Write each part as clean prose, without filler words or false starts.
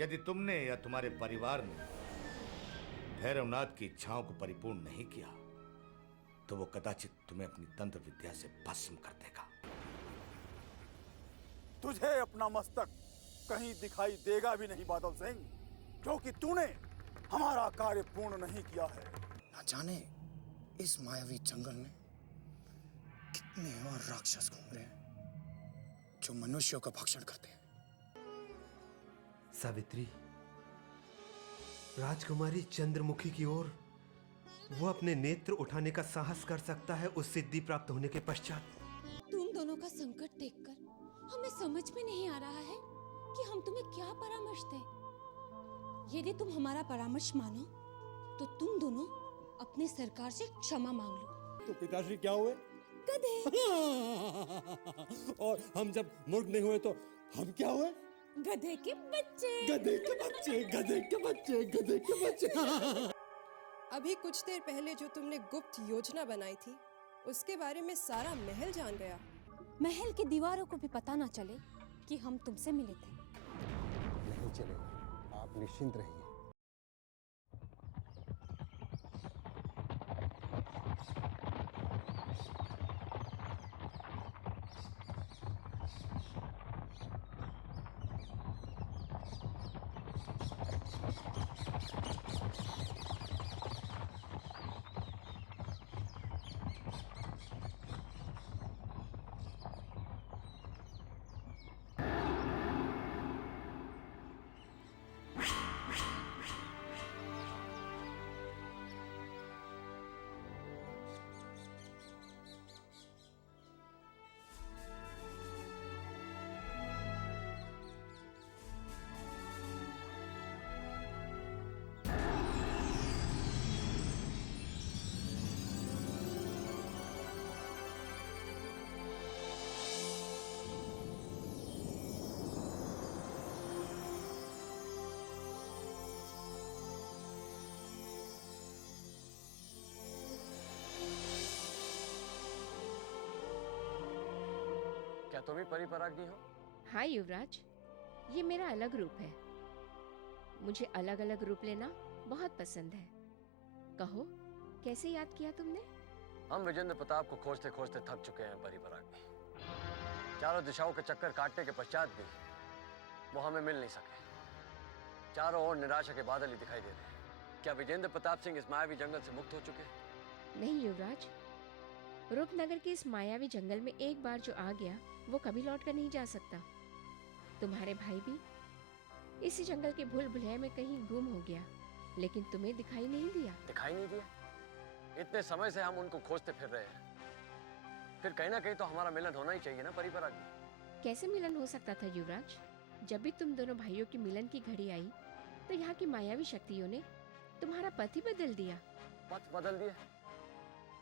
यदि तुमने या तुम्हारे परिवार ने भैरवनाथ की इच्छाओं को परिपूर्ण नहीं किया तो वो कदाचित तुम्हें अपनी तंत्र विद्या से भस्म कर देगा। तुझे अपना मस्तक कहीं दिखाई देगा भी नहीं बादल सिंह, क्योंकि तूने हमारा कार्य पूर्ण नहीं किया है। न जाने इस मायावी जंगल में कितने और राक्षस घूम रहे हैं जो मनुष्यों का भक्षण करते हैं। सावित्री, राजकुमारी चंद्रमुखी की ओर वो अपने नेत्र उठाने का साहस कर सकता है उस सिद्धि प्राप्त होने के पश्चात। तुम दोनों का संकट देखकर हमें समझ में नहीं आ रहा है कि हम तुम्हें क्या परामर्श दें। यदि तुम हमारा परामर्श मानो तो तुम दोनों अपने सरकार से क्षमा मांग लो। तो पिताश्री क्या हुए? गधे। और हम जब मूर्ख नहीं हुए तो हम क्या हुए? गधे के बच्चे। गधे के बच्चे, गधे के बच्चे, गधे के बच्चे। अभी कुछ देर पहले जो तुमने गुप्त योजना बनाई थी उसके बारे में सारा महल जान गया। महल की दीवारों को भी पता ना चले कि हम तुमसे मिले थे। नहीं चलेगा, आप निश्चिंत रहिए। क्या तुम ही परिपरागी हो? हाँ युवराज, ये मेरा अलग रूप है। मुझे अलग अलग रूप लेना बहुत पसंद है। कहो, कैसे याद किया तुमने? हम विजेंद्र प्रताप को खोजते खोजते थक चुके हैं परिपरागी। चारों दिशाओं के चक्कर काटने के पश्चात भी वो हमें मिल नहीं सके। चारों ओर निराशा के बादल ही दिखाई दे रहे हैं। क्या विजेंद्र प्रताप सिंह इस मायावी जंगल से मुक्त हो चुके हैं? नहीं युवराज, रूपनगर के इस मायावी जंगल में एक बार जो आ गया वो कभी लौट कर नहीं जा सकता। तुम्हारे भाई भी इसी जंगल के भूल भुलैया में कहीं गुम हो गया, लेकिन तुम्हें दिखाई नहीं दिया। दिखाई नहीं दिया? इतने समय से हम उनको खोजते फिर रहे हैं, फिर कहीं ना कहीं तो हमारा मिलन होना ही चाहिए ना परिपरागी। कैसे मिलन हो सकता था युवराज? जब भी तुम दोनों भाइयों की मिलन की घड़ी आई तो यहाँ की मायावी शक्तियों ने तुम्हारा पथ ही बदल दिया। पथ बदल दिया?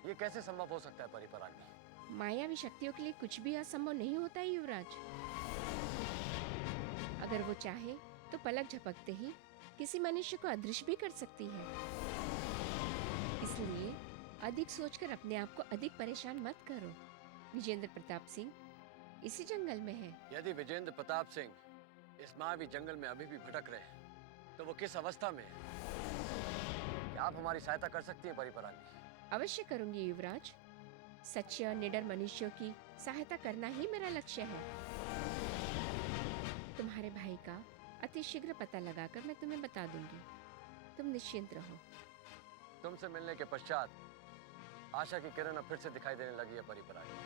ये कैसे संभव हो सकता है परिपरागी? मायावी शक्तियों के लिए कुछ भी असंभव नहीं होता है युवराज। अगर वो चाहे तो पलक झपकते ही किसी मनुष्य को अदृश्य भी कर सकती है। इसलिए अधिक सोचकर अपने आप को अधिक परेशान मत करो। विजेंद्र प्रताप सिंह इसी जंगल में है। यदि विजेंद्र प्रताप सिंह इस मायावी जंगल में अभी भी भटक रहे हैं तो वो किस अवस्था में है? क्या आप हमारी सहायता कर सकती हैं परिपरागी? अवश्य करूंगी युवराज। सच्चे और निडर मनुष्यों की सहायता करना ही मेरा लक्ष्य है। तुम्हारे भाई का अति शीघ्र पता लगाकर मैं तुम्हें बता दूंगी। तुम निश्चिंत रहो। तुमसे मिलने के पश्चात आशा की किरण अब फिर से दिखाई देने लगी है परिपरागी।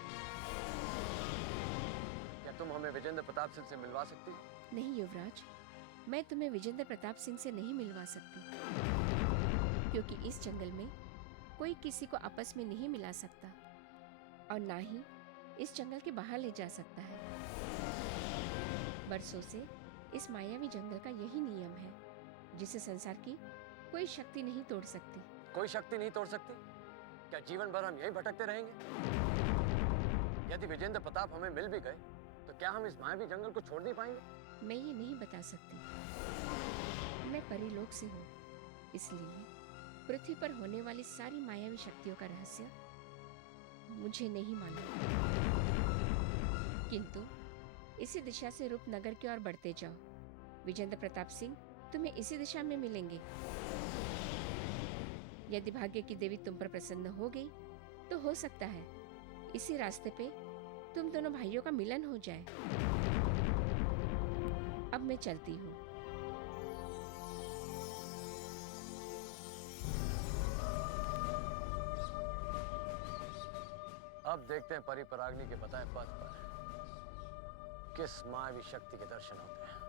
क्या तुम हमें विजेंद्र प्रताप सिंह से मिलवा सकती? नहीं युवराज, मैं तुम्हें विजेंद्र प्रताप सिंह से नहीं मिलवा सकती, क्योंकि इस जंगल में कोई किसी को आपस में नहीं मिला सकता और ना ही इस जंगल के बाहर ले जा सकता है। बरसों से इस मायावी जंगल का यही नियम है, जिसे संसार की कोई शक्ति नहीं तोड़ सकती। कोई शक्ति नहीं तोड़ सकती? क्या जीवन भर हम यही भटकते रहेंगे? यदि विजेंद्र प्रताप हमें मिल भी गए तो क्या हम इस मायावी जंगल को छोड़ नहीं पाएंगे? मैं ये नहीं बता सकती। मैं परिलोक से हूँ, इसलिए पृथ्वी पर होने वाली सारी मायावी शक्तियों का रहस्य मुझे नहीं मालूम। किंतु इसी दिशा से रूपनगर की ओर बढ़ते जाओ। विजेंद्र प्रताप सिंह तुम्हें इसी दिशा में मिलेंगे। यदि भाग्य की देवी तुम पर प्रसन्न हो गई तो हो सकता है इसी रास्ते पे तुम दोनों भाइयों का मिलन हो जाए। अब मैं चलती हूँ। अब देखते हैं परी परागनी के बताए पथ पर किस मायावी शक्ति के दर्शन होते हैं।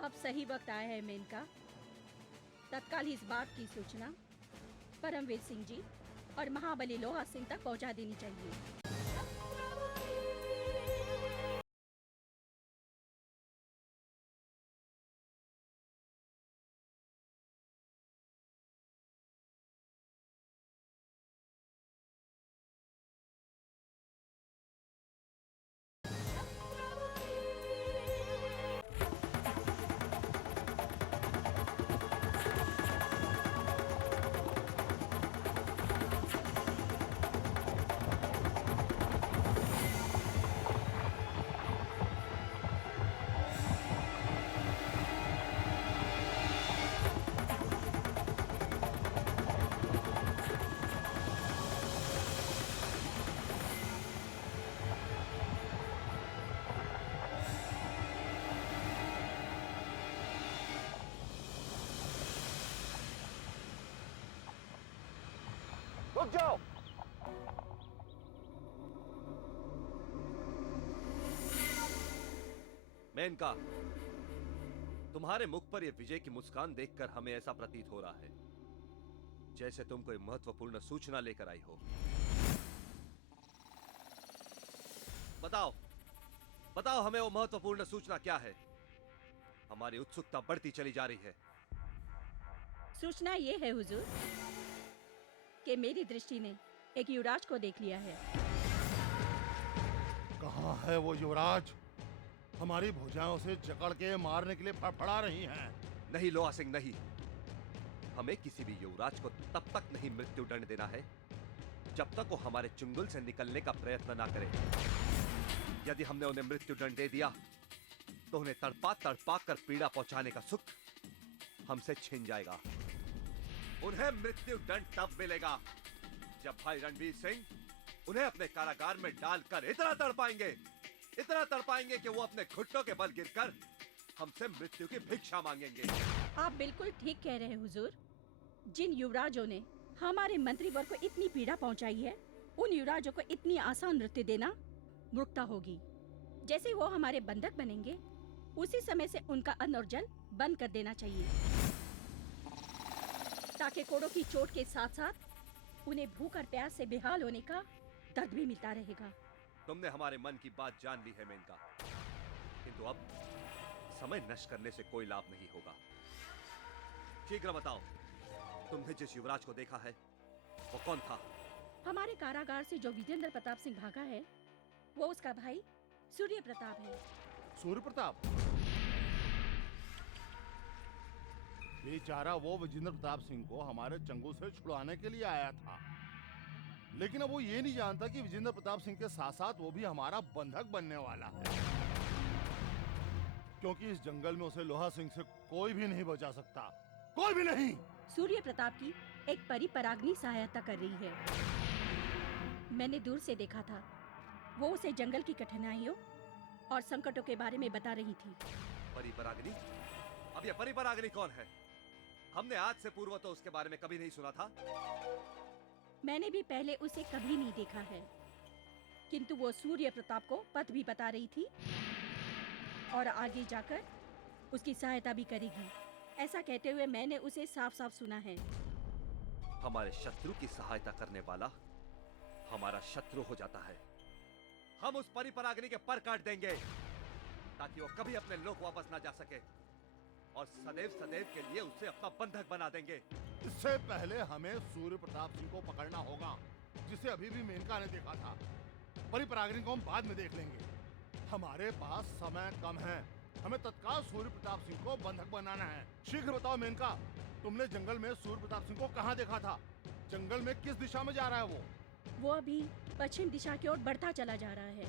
अब सही वक्त आया है मेनका। तत्काल इस बात की सूचना परमवीर सिंह जी और महाबली लोहा सिंह तक पहुंचा देनी चाहिए। रुक जाओ। मेनका, तुम्हारे मुख पर यह विजय की मुस्कान देखकर हमें ऐसा प्रतीत हो रहा है जैसे तुम कोई महत्वपूर्ण सूचना लेकर आई हो। बताओ, बताओ हमें वो महत्वपूर्ण सूचना क्या है? हमारी उत्सुकता बढ़ती चली जा रही है। सूचना ये है हुजूर कि मेरी दृष्टि ने एक युवराज को देख लिया है। कहाँ है वो युवराज? हमारी भुजाओं से जकड़ के मारने के लिए फड़फड़ा रही हैं। नहीं लोहा सिंह, नहीं। हमें किसी भी युवराज को तब तक नहीं मृत्यु दंड देना है जब तक वो हमारे चुंगल से निकलने का प्रयत्न ना करे। यदि हमने उन्हें मृत्यु दंड दे दिया तो उन्हें तड़पा तड़पा कर पीड़ा पहुंचाने का सुख हमसे छिन जाएगा। उन्हें मृत्यु दंड तब मिलेगा जब भाई रणवीर सिंह उन्हें अपने कारागार में डालकर इतना तड़पाएंगे कि वो अपने घुटनों के बल गिरकर हमसे मृत्यु की भिक्षा मांगेंगे। आप बिल्कुल ठीक कह रहे हैं हुजूर। जिन युवराजों ने हमारे मंत्रीवर्ग को इतनी पीड़ा पहुंचाई है, उन युवराजों को इतनी आसान मृत्यु देना मूर्खता होगी। जैसे वो हमारे बंधक बनेंगे, उसी समय से उनका अन्न और जल बंद कर देना चाहिए, ताकि कोड़ों की चोट के साथ साथ उन्हें भूख और प्यास से बेहाल होने का दर्द भी मिलता रहेगा। तुमने हमारे मन की बात जान ली है मेनका, किंतु अब समय नष्ट करने से कोई लाभ नहीं होगा। शीघ्र बताओ, तुमने जिस युवराज को देखा है वो कौन था? हमारे कारागार से जो विजेंद्र प्रताप सिंह भागा है, वो उसका भाई सूर्य प्रताप है। सूर्य प्रताप? बेचारा वो विजेंद्र प्रताप सिंह को हमारे चंगुल से छुड़ाने के लिए आया था, लेकिन अब वो ये नहीं जानता कि विजेंद्र प्रताप सिंह के साथ साथ वो भी हमारा बंधक बनने वाला है, क्योंकि इस जंगल में उसे लोहा सिंह से कोई भी नहीं बचा सकता, कोई भी नहीं। सूर्य प्रताप की एक परी परागनी सहायता कर रही है। मैंने दूर से देखा था, वो उसे जंगल की कठिनाइयों और संकटों के बारे में बता रही थी। परी परागनी? अब यह परी परागनी कौन है? हमने आज से पूर्व तो उसके बारे में कभी नहीं सुना था। मैंने भी पहले उसे कभी नहीं देखा है, किंतु वो सूर्य प्रताप को पथ भी बता रही थी और आगे जाकर उसकी सहायता भी करेगी। ऐसा कहते हुए मैंने उसे साफ साफ सुना है। हमारे शत्रु की सहायता करने वाला हमारा शत्रु हो जाता है। हम उस परी परागनी के पर काट देंगे ताकि वो कभी अपने लोक वापस ना जा सके, और सदैव सदैव के लिए उसे अपना बंधक बना देंगे। इससे पहले हमें सूर्य प्रताप सिंह को पकड़ना होगा, जिसे अभी भी मेनका ने देखा था। परी परागनी को हम बाद में देख लेंगे। हमारे पास समय कम है, हमें तत्काल सूर्य प्रताप सिंह को बंधक बनाना है। शीघ्र बताओ मेनका, तुमने जंगल में सूर्य प्रताप सिंह को कहाँ देखा था? जंगल में किस दिशा में जा रहा है वो? वो अभी पश्चिम दिशा की ओर बढ़ता चला जा रहा है।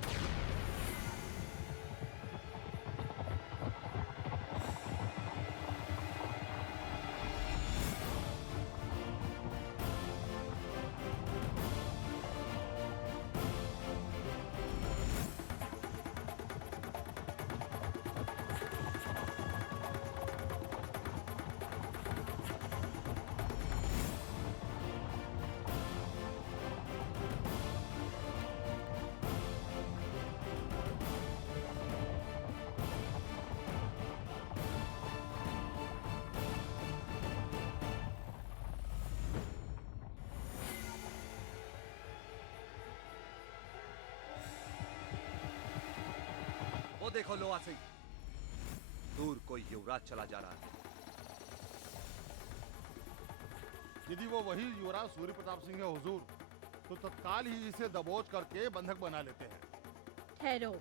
वो देखो लोहा सिंह, दूर कोई युवराज चला जा रहा है। यदि वो वही युवराज सूर्य प्रताप सिंह है हुजूर, तो तत्काल ही इसे दबोच करके बंधक बना लेते हैं। ठहरो।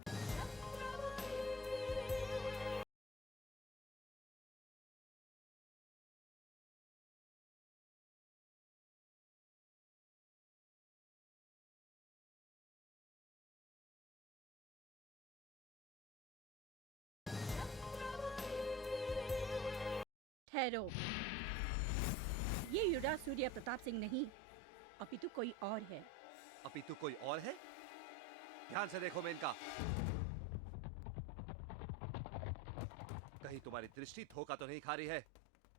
ठहरो। ये युवराज सूर्य प्रताप सिंह नहीं, अपितु कोई और है। अपितु कोई और है? ध्यान से देखो मेनका, कहीं तुम्हारी दृष्टि धोखा तो नहीं खा रही है?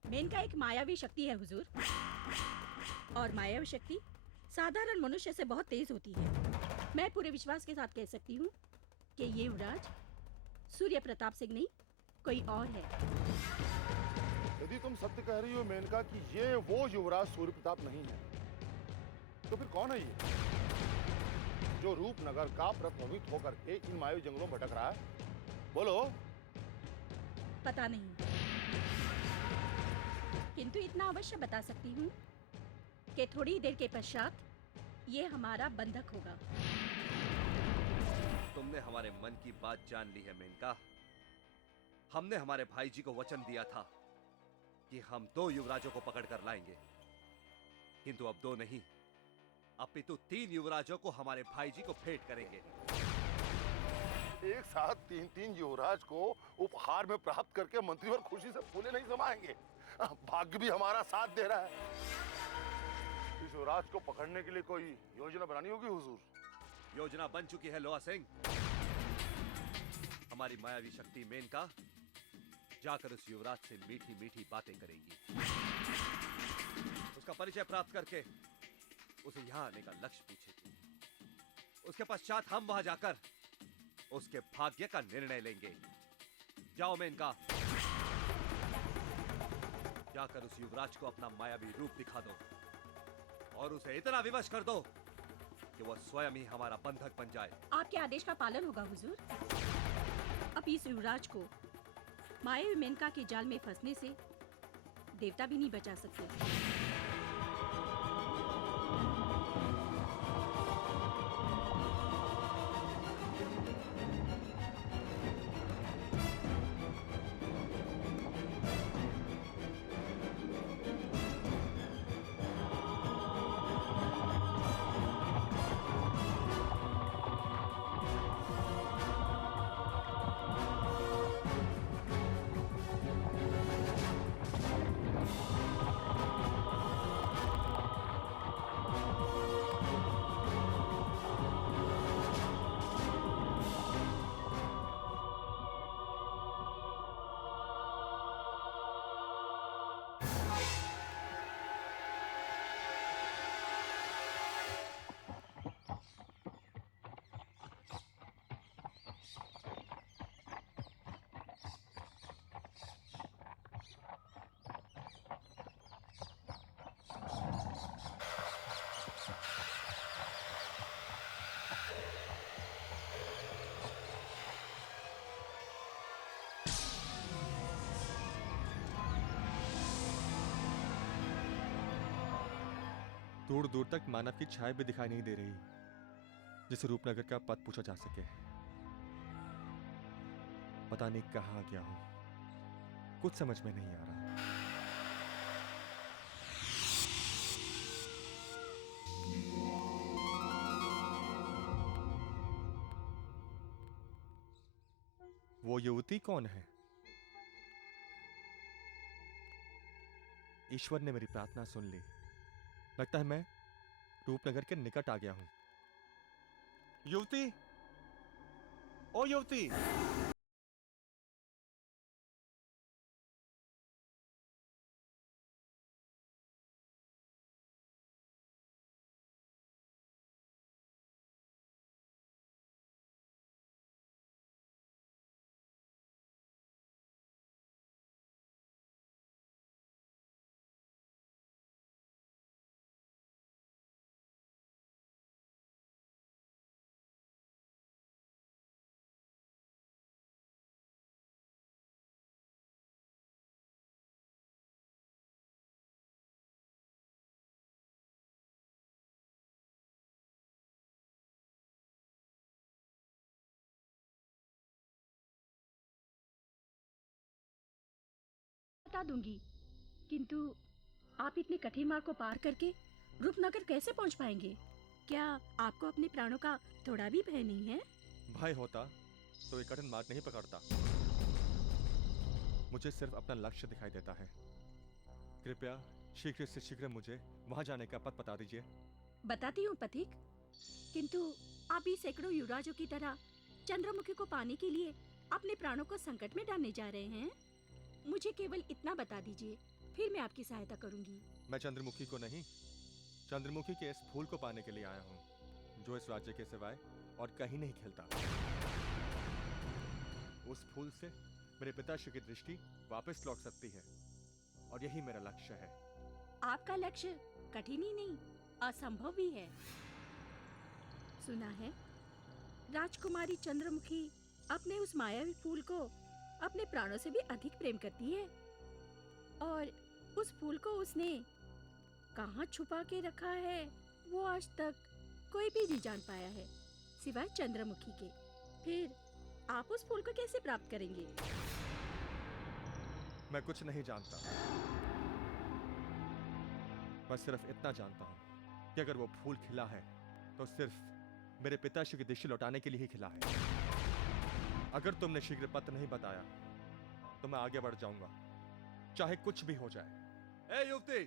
मेनका एक मायावी शक्ति है हुजूर, और मायावी शक्ति साधारण मनुष्य से बहुत तेज होती है। मैं पूरे विश्वास के साथ कह सकती हूँ कि ये युवराज सूर्य प्रताप सिंह नहीं, कोई और है। यदि तुम सत्य कह रही हो मेनका कि ये वो युवराज सूर्य प्रताप नहीं है, तो फिर कौन है ये जो रूपनगर का प्रतिनिधित्व होकर के इन मायावी जंगलों में भटक रहा है? बोलो। पता नहीं, किंतु इतना अवश्य बता सकती हूँ कि थोड़ी देर के पश्चात ये हमारा बंधक होगा। तुमने हमारे मन की बात जान ली है मेनका। हमने हमारे भाई जी को वचन दिया था कि हम 2 युवराजों को पकड़ कर लाएंगे, किंतु अब 2 नहीं, अपितु 3 युवराजों को हमारे भाई जी को भेंट करेंगे। एक साथ 3-3 युवराज को उपहार में प्राप्त करके मंत्रीवर खुशी से फूले नहीं समाएंगे। भाग्य भी हमारा साथ दे रहा है। इस युवराज को पकड़ने के लिए कोई योजना बनानी होगी हुजूर। योजना बन चुकी है लोहा सिंह। हमारी मायावी शक्ति मेनका जाकर उस युवराज से मीठी मीठी बातें करेगी। उसका परिचय प्राप्त करके उसे यहां आने का लक्ष्य पूछेगी। उसके पश्चात हम वहां जाकर उसके भाग्य का निर्णय लेंगे। जाओ मेनका, जाकर उस युवराज को अपना मायावी रूप दिखा दो और उसे इतना विवश कर दो कि वह स्वयं ही हमारा बंधक बन जाए। आपके आदेश का पालन होगा हुजूर। अब इस युवराज को मायावी मेनका के जाल में फंसने से देवता भी नहीं बचा सकते। दूर दूर तक मानव की छाया भी दिखाई नहीं दे रही, जिसे रूपनगर का पथ पूछा जा सके। पता नहीं कहाँ आ गया हूँ। कुछ समझ में नहीं आ रहा। वो युवती कौन है? ईश्वर ने मेरी प्रार्थना सुन ली। लगता है मैं रूपनगर के निकट आ गया हूं। युवती, ओ युवती! बता दूंगी, किंतु आप इतने कठिन मार्ग को पार करके रूपनगर कैसे पहुंच पाएंगे? क्या आपको अपने प्राणों का थोड़ा भी भय नहीं है? भय होता तो ये कठिन मार्ग नहीं पकड़ता। मुझे सिर्फ अपना लक्ष्य दिखाई देता है। कृपया शीघ्र से शीघ्र मुझे वहां जाने का पथ बता दीजिए। बताती हूँ पथिक, किंतु आप भी सैकड़ों युवराजों की तरह चंद्रमुखी को पाने के लिए अपने प्राणों को संकट में डालने जा रहे हैं। मुझे केवल इतना बता दीजिए, फिर मैं आपकी सहायता करूंगी। मैं चंद्रमुखी को नहीं, चंद्रमुखी के इस फूल को पाने के लिए आया हूँ, जो इस राज्य के सिवाय और कहीं नहीं खिलता। उस फूल से मेरे पिताश्री की दृष्टि वापस लौट सकती है, और यही मेरा लक्ष्य है। आपका लक्ष्य कठिन ही नहीं, असंभव भी है। सुना है राजकुमारी चंद्रमुखी अपने उस मायावी फूल को अपने प्राणों से भी अधिक प्रेम करती है, और उस फूल को उसने कहाँ छुपा के रखा है वो आज तक कोई भी नहीं जान पाया है, सिवाय चंद्रमुखी के। फिर आप उस फूल को कैसे प्राप्त करेंगे? मैं कुछ नहीं जानता। मैं सिर्फ इतना जानता हूँ कि अगर वो फूल खिला है तो सिर्फ मेरे पिताश्री की दृष्टि लौटाने के लिए ही खिला है। अगर तुमने शीघ्र पत्र नहीं बताया तो मैं आगे बढ़ जाऊंगा, चाहे कुछ भी हो जाए। ए युवती!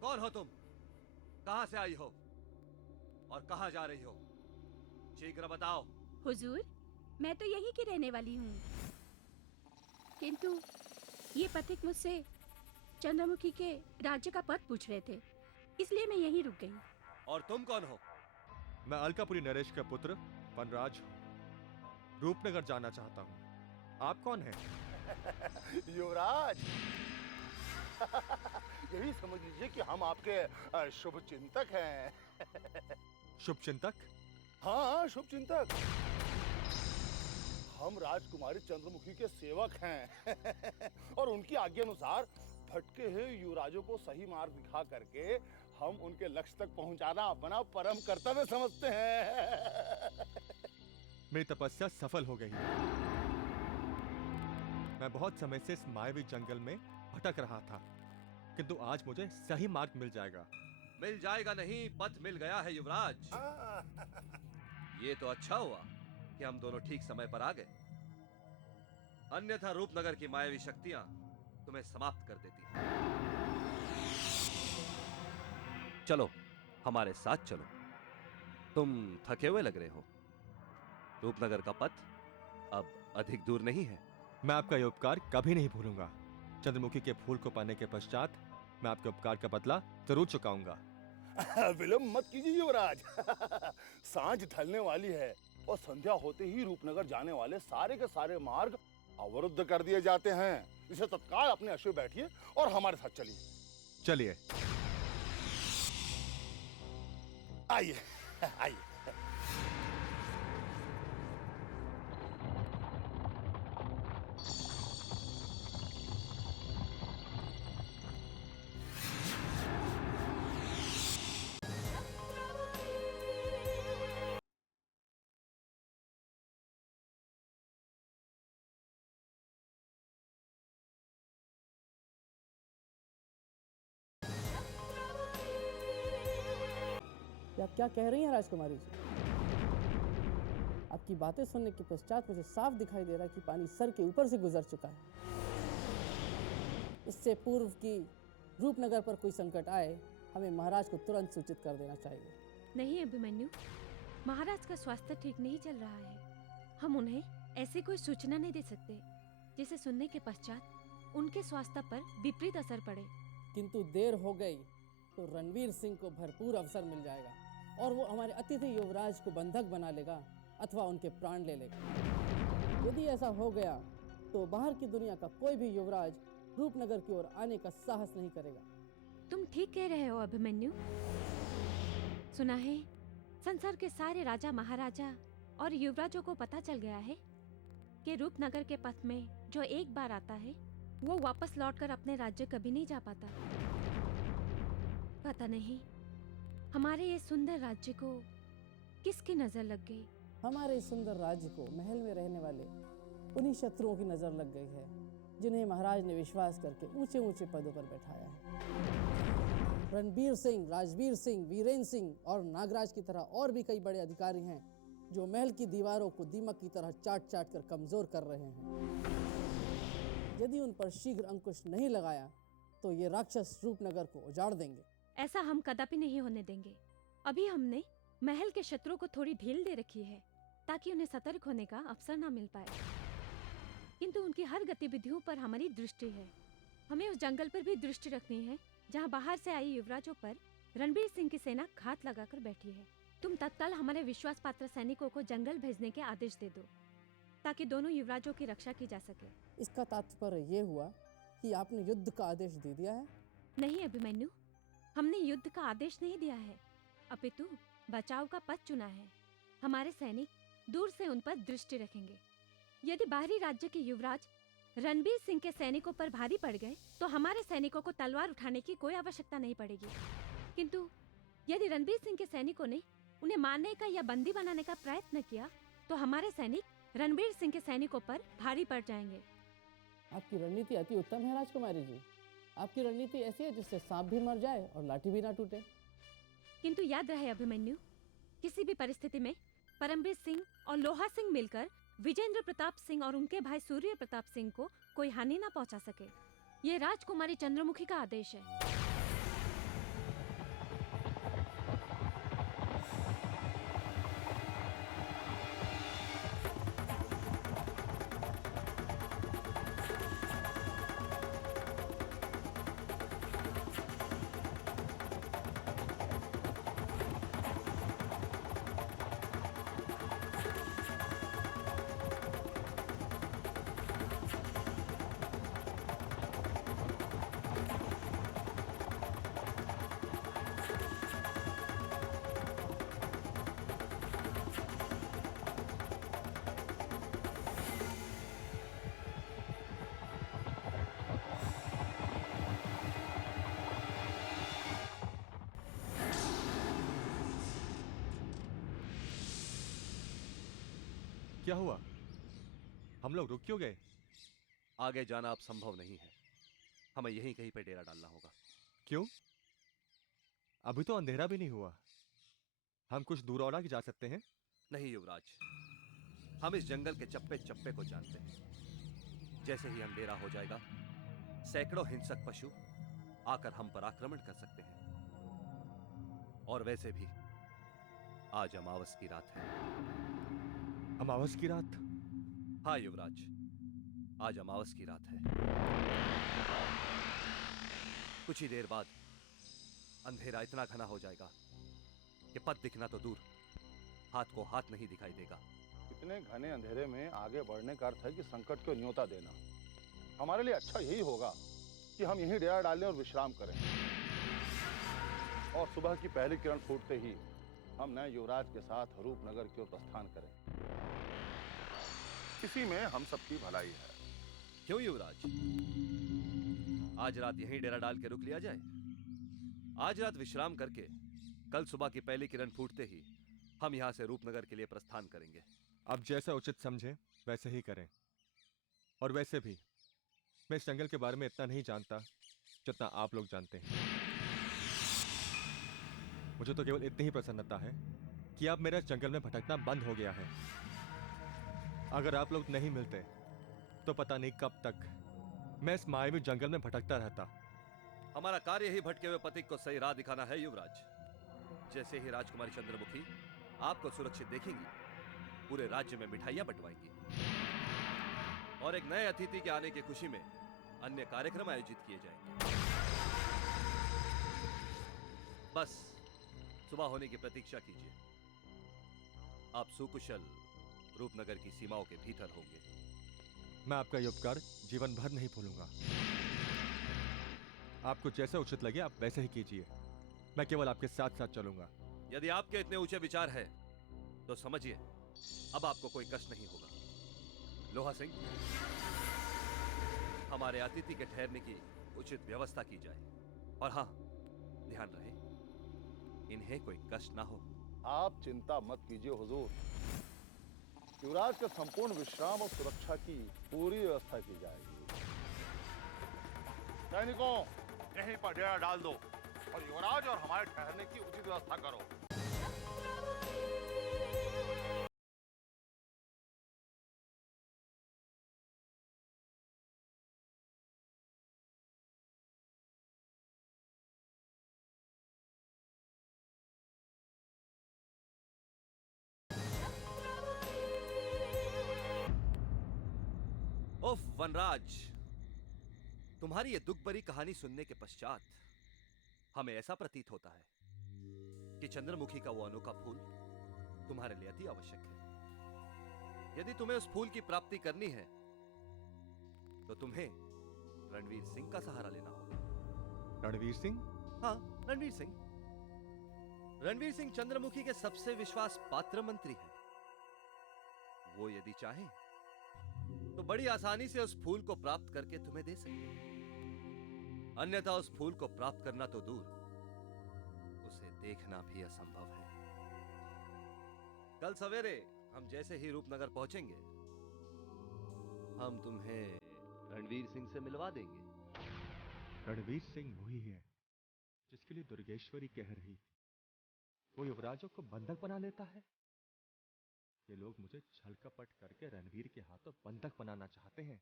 कौन हो तुम? कहां से आई हो और कहां जा रही हो? शीघ्र बताओ। हुजूर, मैं तो यहीं की रहने वाली हूँ, किंतु ये पथिक मुझसे चंद्रमुखी के राज्य का पथ पूछ रहे थे, इसलिए मैं यहीं रुक गई। और तुम कौन हो? मैं अलकापुरी नरेश का पुत्र वनराज हूँ। रूपनगर जाना चाहता हूँ। आप कौन हैं? युवराज, यही समझ लीजिए कि हम आपके शुभ चिंतक हैं। शुभ चिंतक? हाँ, शुभ चिंतक। हम राजकुमारी चंद्रमुखी के सेवक हैं और उनकी आज्ञा अनुसार भटके हुए युवराजों को सही मार्ग दिखा करके हम उनके लक्ष्य तक पहुंचाना अपना परम कर्तव्य समझते हैं। मेरी तपस्या सफल हो गई। मैं बहुत समय से इस मायावी जंगल में भटक रहा था, किंतु आज मुझे सही मार्ग मिल जाएगा। मिल जाएगा नहीं, पथ मिल गया है युवराज। ये तो अच्छा हुआ कि हम दोनों ठीक समय पर आ गए, अन्यथा रूपनगर की मायावी शक्तियां तुम्हें समाप्त कर देती। चलो, हमारे साथ चलो। तुम थके हुए लग रहे हो। रूपनगर का पथ अब अधिक दूर नहीं है। मैं आपका ये उपकार कभी नहीं भूलूंगा। चंद्रमुखी के फूल को पाने के पश्चात मैं आपके उपकार का बदला जरूर चुकाऊंगा। विलंब मत कीजिए युवराज। सांझ ढलने वाली है और संध्या होते ही रूपनगर जाने वाले सारे के सारे मार्ग अवरुद्ध कर दिए जाते हैं। इसे तत्काल अपने अश्व बैठिए और हमारे साथ चलिए। चलिए। आइए आइए। ये आप क्या कह रही हैं राजकुमारी जी? आपकी बातें सुनने के पश्चात मुझे साफ दिखाई दे रहा है कि पानी सर के ऊपर से गुजर चुका है। इससे पूर्व कि रूपनगर पर कोई संकट आए, हमें महाराज को तुरंत सूचित कर देना चाहिए। नहीं अभिमन्यु, महाराज का स्वास्थ्य ठीक नहीं चल रहा है। हम उन्हें ऐसी कोई सूचना नहीं दे सकते जिसे सुनने के पश्चात उनके स्वास्थ्य पर विपरीत असर पड़े। किंतु देर हो गई तो रणवीर सिंह को भरपूर अवसर मिल जाएगा और वो हमारे अतिथि युवराज को बंधक बना लेगा अथवा उनके प्राण ले लेगा। यदि ऐसा हो गया तो बाहर की दुनिया का कोई भी युवराज रूपनगर की ओर आने का साहस नहीं करेगा। तुम ठीक कह रहे हो अभिमन्यु। सुना है संसार के सारे राजा महाराजा और युवराजों को पता चल गया है कि रूपनगर के पथ में जो एक बार आता है वो वापस लौटकर अपने राज्य कभी नहीं जा पाता। पता नहीं हमारे ये सुंदर राज्य को किसकी नजर लग गई। हमारे इस सुंदर राज्य को महल में रहने वाले उन्हीं शत्रुओं की नजर लग गई है जिन्हें महाराज ने विश्वास करके ऊंचे ऊंचे पदों पर बैठाया है। रणबीर सिंह, राजवीर सिंह, वीरेंद्र सिंह और नागराज की तरह और भी कई बड़े अधिकारी हैं जो महल की दीवारों को दीमक की तरह चाट चाट कर कमजोर कर रहे हैं। यदि उन पर शीघ्र अंकुश नहीं लगाया तो ये राक्षस रूपनगर को उजाड़ देंगे। ऐसा हम कदापि नहीं होने देंगे। अभी हमने महल के शत्रुओं को थोड़ी ढील दे रखी है ताकि उन्हें सतर्क होने का अवसर न मिल पाए, किंतु उनकी हर गतिविधियों पर हमारी दृष्टि है। हमें उस जंगल पर भी दृष्टि रखनी है जहां बाहर से आई युवराजों पर रणबीर सिंह की सेना घात लगाकर बैठी है। तुम तत्काल हमारे विश्वास पात्र सैनिकों को जंगल भेजने के आदेश दे दो ताकि दोनों युवराजों की रक्षा की जा सके। इसका तात्पर्य ये हुआ कि आपने युद्ध का आदेश दे दिया है? नहीं अभिमन्यु, हमने युद्ध का आदेश नहीं दिया है, अपितु बचाव का पथ चुना है। हमारे सैनिक दूर से उन पर दृष्टि रखेंगे। यदि बाहरी राज्य के युवराज रणबीर सिंह के सैनिकों पर भारी पड़ गए तो हमारे सैनिकों को तलवार उठाने की कोई आवश्यकता नहीं पड़ेगी, किंतु यदि रणबीर सिंह के सैनिकों ने उन्हें मारने का या बंदी बनाने का प्रयत्न किया तो हमारे सैनिक रणबीर सिंह के सैनिकों पर भारी पड़ जाएंगे। आपकी रणनीति अति उत्तम है राजकुमारी जी। आपकी रणनीति ऐसी है जिससे सांप भी मर जाए और लाठी भी ना टूटे। किंतु याद रहे अभिमन्यु, किसी भी परिस्थिति में परमवीर सिंह और लोहा सिंह मिलकर विजेंद्र प्रताप सिंह और उनके भाई सूर्य प्रताप सिंह को कोई हानि न पहुंचा सके। ये राजकुमारी चंद्रमुखी का आदेश है। क्या हुआ? हम लोग रुक क्यों गए? आगे जाना अब संभव नहीं है। हमें यहीं कहीं पे डेरा डालना होगा। क्यों? अभी तो अंधेरा भी नहीं हुआ। हम कुछ दूर और आगे जा सकते हैं। नहीं युवराज, हम इस जंगल के चप्पे चप्पे को जानते हैं। जैसे ही अंधेरा हो जाएगा सैकड़ों हिंसक पशु आकर हम पर आक्रमण कर सकते हैं। और वैसे भी आज अमावस की रात है। अमावस की रात? हाँ युवराज, आज अमावस की रात है। कुछ ही देर बाद अंधेरा इतना घना हो जाएगा कि पथ दिखना तो दूर, हाथ को हाथ नहीं दिखाई देगा। इतने घने अंधेरे में आगे बढ़ने का अर्थ है कि संकट को न्योता देना। हमारे लिए अच्छा यही होगा कि हम यहीं डेरा डालें और विश्राम करें, और सुबह की पहली किरण फूटते ही हम नए युवराज के साथ रूपनगर की ओर प्रस्थान करें। इसी में हम सबकी भलाई है। क्यों युवराज, आज रात यहीं डेरा डाल के रुक लिया जाए? आज रात विश्राम करके कल सुबह की पहली किरण फूटते ही हम यहां से रूपनगर के लिए प्रस्थान करेंगे। अब जैसा उचित समझे वैसे ही करें। और वैसे भी मैं इस जंगल के बारे में इतना नहीं जानता जितना आप लोग जानते हैं। मुझे तो केवल इतनी ही प्रसन्नता है कि अब मेरा इस जंगल में भटकना बंद हो गया है। अगर आप लोग नहीं मिलते तो पता नहीं कब तक मैं इस मायावी जंगल में भटकता रहता। हमारा कार्य ही भटके हुए पथिक को सही राह दिखाना है युवराज। जैसे ही राजकुमारी चंद्रमुखी आपको सुरक्षित देखेंगी, पूरे राज्य में मिठाइयां बंटवाएंगी और एक नए अतिथि के आने की खुशी में अन्य कार्यक्रम आयोजित किए जाएंगे। बस सुबह होने की प्रतीक्षा कीजिए। आप सुकुशल रूपनगर की सीमाओं के भीतर होंगे। मैं आपका ये उपकार जीवन भर नहीं भूलूंगा। आपको जैसे उचित लगे आप वैसे ही कीजिए। मैं केवल आपके साथ साथ चलूंगा। यदि आपके इतने ऊंचे विचार हैं, तो समझिए अब आपको कोई कष्ट नहीं होगा। लोहा सिंह, हमारे अतिथि के ठहरने की उचित व्यवस्था की जाए और हाँ, ध्यान रहे इन्हें कोई कष्ट ना हो। आप चिंता मत कीजिए हुजूर। युवराज के संपूर्ण विश्राम और सुरक्षा की पूरी व्यवस्था की जाएगी। सैनिकों, यहीं पर डेरा डाल दो और युवराज और हमारे ठहरने की उचित व्यवस्था करो। उफ वनराज, तुम्हारी ये दुख भरी कहानी सुनने के पश्चात हमें ऐसा प्रतीत होता है कि चंद्रमुखी का वो अनोखा फूल तुम्हारे लिए अति आवश्यक है। यदि तुम्हें उस फूल की प्राप्ति करनी है तो तुम्हें रणवीर सिंह का सहारा लेना होगा। रणवीर सिंह? हाँ, रणवीर सिंह। रणवीर सिंह चंद्रमुखी के सबसे विश्वास पात्र मंत्री हैं। वो यदि चाहें तो बड़ी आसानी से उस फूल को प्राप्त करके तुम्हें दे सकते हैं। अन्यथा उस फूल को प्राप्त करना तो दूर, उसे देखना भी असंभव है। कल सवेरे हम जैसे ही रूपनगर पहुंचेंगे, हम तुम्हें रणवीर सिंह से मिलवा देंगे। रणवीर सिंह वही है जिसके लिए दुर्गेश्वरी कह रही थी वो युवराजों को बंधक बना लेता है। ये लोग मुझे छल कपट करके रणवीर के हाथों बंधक बनाना चाहते हैं।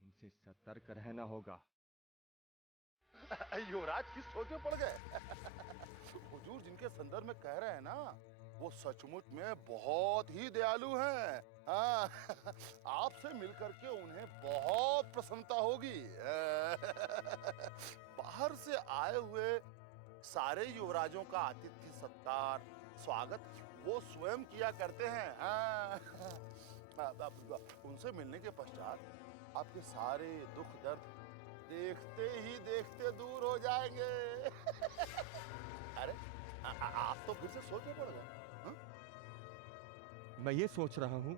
इनसे सतर्क रहना होगा। युवराज किस सोच में पड़ गए? हुजूर जिनके संदर्भ में कह रहे हैं ना, वो सचमुच में बहुत ही दयालु हैं। हाँ, आपसे मिलकर के उन्हें बहुत प्रसन्नता होगी। बाहर से आए हुए सारे युवराजों का आतिथ्य सत्कार स्वागत वो स्वयं किया करते हैं। उनसे मिलने के पश्चात आपके सारे दुख दर्द देखते ही देखते दूर हो जाएंगे। अरे आप तो फिर से सोचे पड़ गए। मैं ये सोच रहा हूं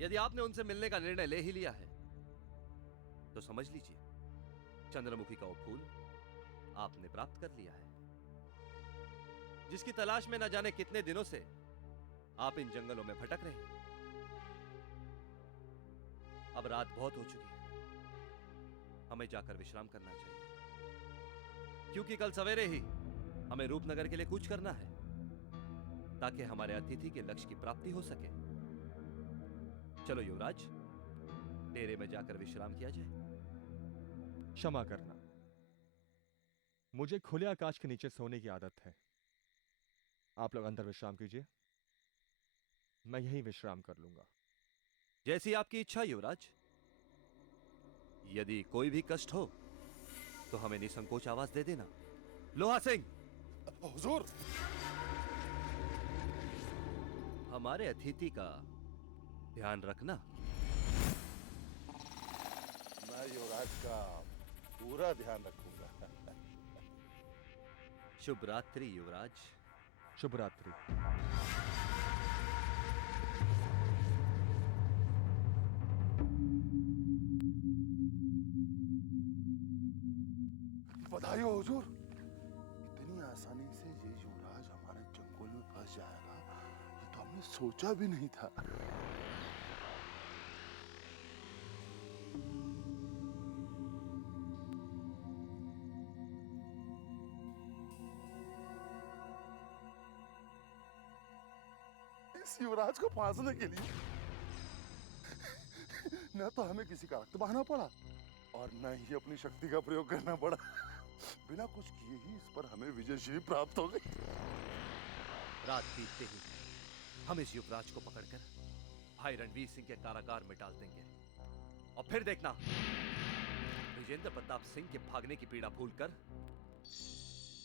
यदि आपने उनसे मिलने का निर्णय ले ही लिया है तो समझ लीजिए चंद्रमुखी का वो फूल आपने प्राप्त कर लिया है, जिसकी तलाश में न जाने कितने दिनों से आप इन जंगलों में भटक रहे हैं। अब रात बहुत हो चुकी है, हमें जाकर विश्राम करना चाहिए, क्योंकि कल सवेरे ही हमें रूपनगर के लिए कूच करना है ताकि हमारे अतिथि के लक्ष्य की प्राप्ति हो सके। चलो युवराज, डेरे में जाकर विश्राम किया जाए। क्षमा करना, मुझे खुले आकाश के नीचे सोने की आदत है। आप लोग अंदर विश्राम कीजिए, मैं यहीं विश्राम कर लूंगा। जैसी आपकी इच्छा युवराज। यदि कोई भी कष्ट हो तो हमें निसंकोच आवाज दे देना। लोहा सिंह। हुजूर। हमारे अतिथि का ध्यान रखना। मैं युवराज का पूरा ध्यान रखूंगा। शुभ रात्रि युवराज। शुभ रात्रि। बधाई हो हुजूर। इतनी आसानी से ये युवराज हमारे जंगल में फंस जाएगा ये तो हमने मैंने सोचा भी नहीं था। इस युवराज को फांसने के लिए न तो हमें किसी का रक्त बहाना पड़ा और न ही अपनी शक्ति का प्रयोग करना पड़ा। बिना कुछ किए ही इस पर हमें विजयश्री प्राप्त हो गई। रात बीतते ही हम इस युवराज को पकड़कर भाई रणवीर सिंह के कारागार में डाल देंगे और फिर देखना विजेंद्र प्रताप सिंह के भागने की पीड़ा भूलकर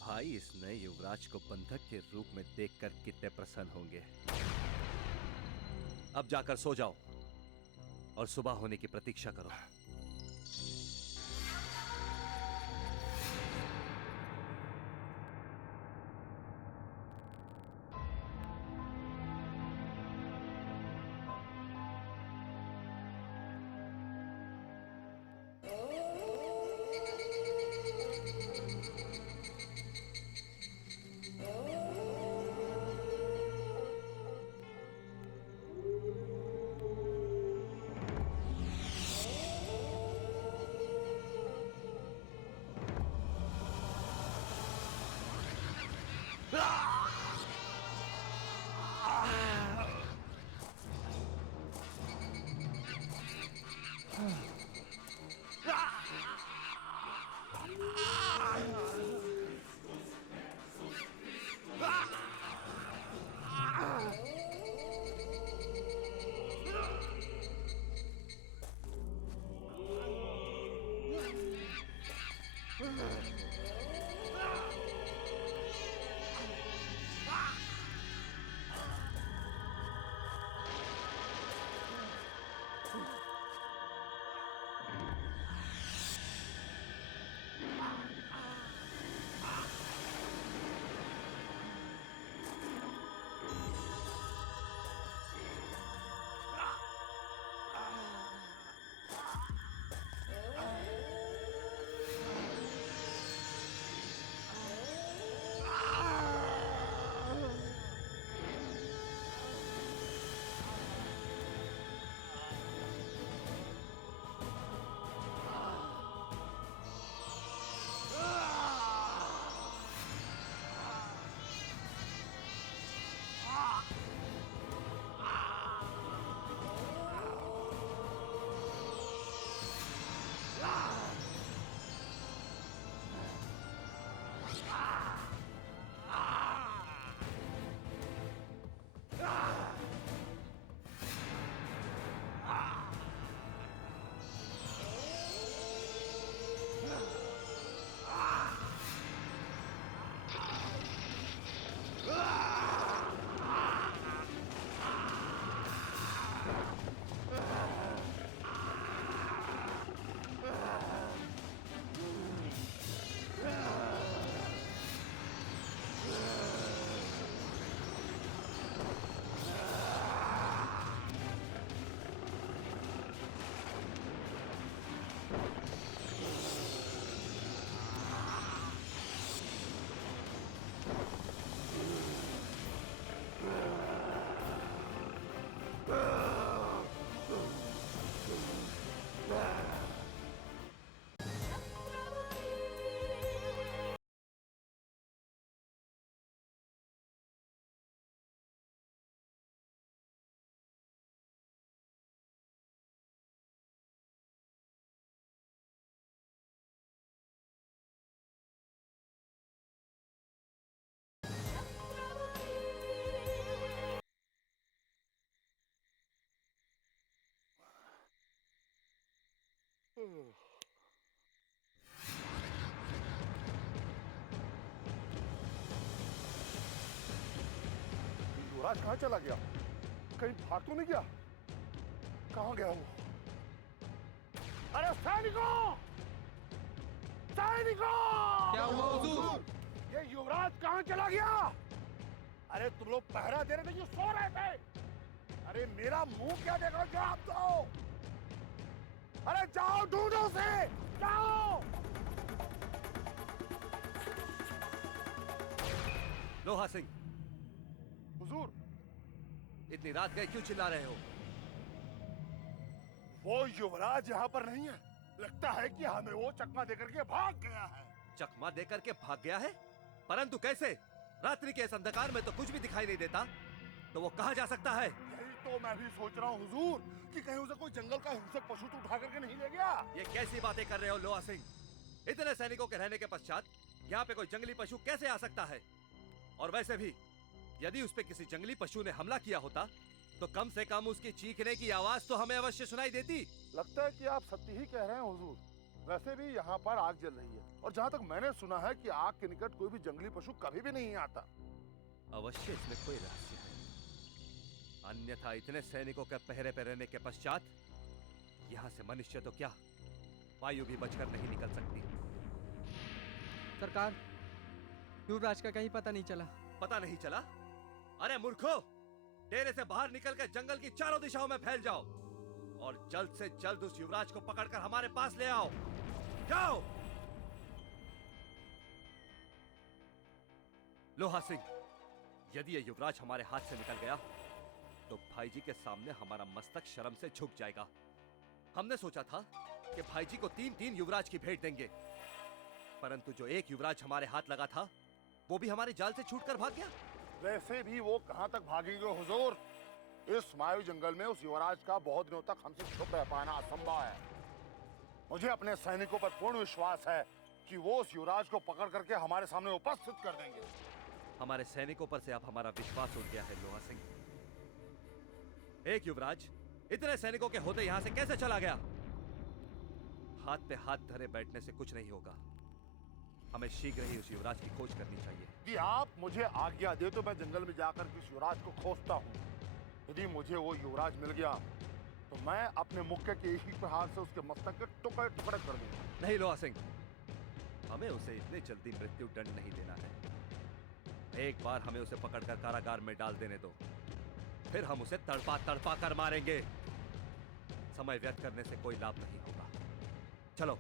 भाई इस नए युवराज को बंधक के रूप में देखकर कितने प्रसन्न होंगे। अब जाकर सो जाओ और सुबह होने की प्रतीक्षा करो। युवराज कहाँ चला गया? कहीं भाग तो नहीं गया? कहाँ गया वो? अरे सैनिकों! सैनिकों! क्या हुआ हुजूर? ये युवराज कहाँ चला गया? अरे तुम लोग पहरा दे रहे थे कि सो रहे थे? अरे मेरा मुंह क्या देख रहे हो? जवाब दो! अरे जाओ ढूंढो उसे! जाओ! लोहा सिंह, हुजूर, इतनी रात गए क्यों चिल्ला रहे हो? वो युवराज यहाँ पर नहीं है। लगता है कि हमें वो चकमा देकर के भाग गया है। चकमा देकर के भाग गया है? परंतु कैसे? रात्रि के इस अंधकार में तो कुछ भी दिखाई नहीं देता, तो वो कहाँ जा सकता है? यही तो मैं भी सोच रहा हूँ हुजूर, कि कहीं उसे कोई जंगल का हिंसक पशु तो उठा करके नहीं ले गया। ये कैसी बातें कर रहे हो लोहा सिंह? इतने सैनिकों के रहने के पश्चात यहाँ पे कोई जंगली पशु कैसे आ सकता है? और वैसे भी यदि उस पे किसी जंगली पशु ने हमला किया होता तो कम से कम उसकी चीखने की आवाज तो हमें अवश्य सुनाई देती। लगता है कि आप सत्य ही कह रहे हैं हुजूर। वैसे भी यहाँ पर आग जल रही है, और जहाँ तक मैंने सुना है कि आग के निकट कोई भी जंगली पशु कभी भी नहीं आता। अवश्य इसमें कोई रहस्य है, अन्यथा इतने सैनिकों के पहरे पे रहने के पश्चात यहाँ से मनुष्य तो क्या, वायु भी बचकर नहीं निकल सकती। सरकार, युवराज का कहीं पता नहीं चला। पता नहीं चला? अरे मूर्खो, डेरे से बाहर निकलकर जंगल की चारों दिशाओं में फैल जाओ और जल्द से जल्द उस युवराज को पकड़कर हमारे पास ले आओ। जाओ। लोहा सिंह, यदि ये युवराज हमारे हाथ से निकल गया तो भाई जी के सामने हमारा मस्तक शर्म से झुक जाएगा। हमने सोचा था कि भाई जी को 3-3 युवराज की भेंट देंगे, परंतु जो एक युवराज हमारे हाथ लगा था वो भी हमारे जाल से छूटकर भाग गया। वैसे भी वो कहाँ तक भागेंगे हुजूर? इस मायावी जंगल में उस युवराज का बहुत दिनों तक हमसे छुप रह पाना असंभव है। मुझे अपने सैनिकों पर पूर्ण विश्वास है कि वो उस युवराज को पकड़ करके हमारे सामने उपस्थित कर देंगे। हमारे सैनिकों पर से अब हमारा विश्वास उठ गया है लोहा सिंह। एक युवराज इतने सैनिकों के होते यहां से कैसे चला गया? हाथ पे हाथ धरे बैठने से कुछ नहीं होगा, हमें शीघ्र ही उस युवराज की खोज करनी चाहिए। कि आप मुझे आज्ञा दे तो मैं जंगल में जाकर उस युवराज को खोजता हूँ। यदि मुझे वो युवराज मिल गया तो मैं अपने मुक्के के एक ही प्रहार से उसके मस्तक के टुकड़े टुकड़े कर दूंगा। नहीं लोहा सिंह, हमें उसे इतनी जल्दी मृत्यु दंड नहीं देना है। एक बार हमें उसे पकड़कर कारागार में डाल देने दो, फिर हम उसे तड़पा तड़पा कर मारेंगे। समय व्यर्थ करने से कोई लाभ नहीं होगा। चलो।